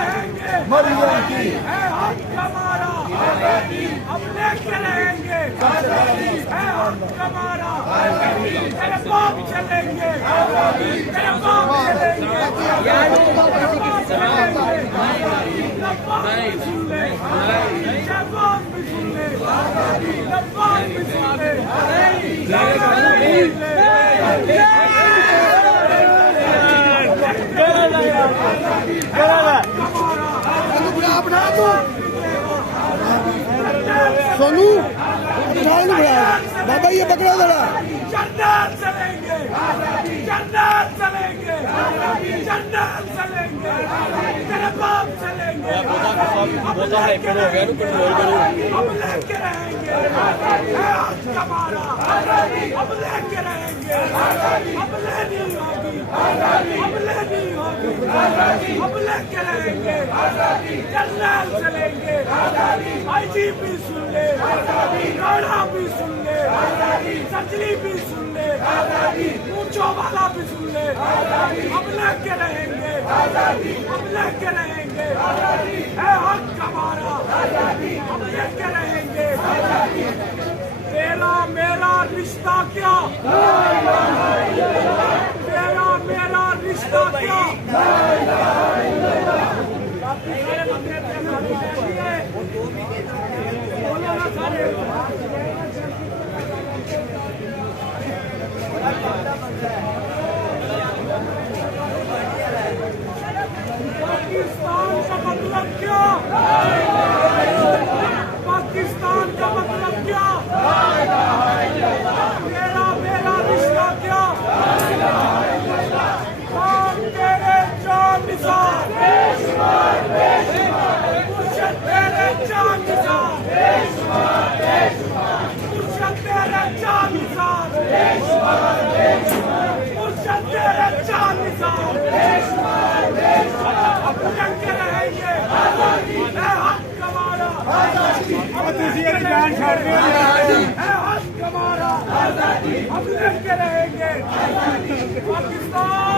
रहेंगे, मरियम की है हक हमारा, हम लेके रहेंगे, है हक हमारा, तेरे बाप चलेंगे, तेरे बाप चलेंगे, नब्बास भी सुन ले, शहबाज भी सुन ले, नब्बास भी सुन ले, सोनू बाबा ये पकड़ा जरा जन्नत चलेंगे, जन्नत चलेंगे, जन्नत चलेंगे, तेरे बाप चलेंगे, हम लेके रहेंगे, है हक हमारा, हम लेके रहेंगे, हम लेनी होगी, हम लेनी होगी, हम लेके रहेंगे, जन्नत चलेंगे, आईजीपी सुन ले, राणा भी सुन ले, सजली भी सुन ले, ऊंचो वाला भी सुन ले, हम लेके रहेंगे, हम लेके रहेंगे, है हक हमारा, हम लेके रहेंगे, तेरा मेरा रिश्ता क्या, तेरा मेरा रिश्ता क्या, बोलो ना सारे पाकिस्तान का मतलब क्या, पाकिस्तान का मतलब क्या, तेरा मेरा रिश्ता क्या, कौन तेरे जान निसार, मुर्शद तेरे जान निसार, मुर्शद तेरे जान निसार, मुर्शद तेरे जान निसार, हम लेके रहेंगे, है हक हमारा, है हक हमारा, हम लेके रहेंगे, पाकिस्तान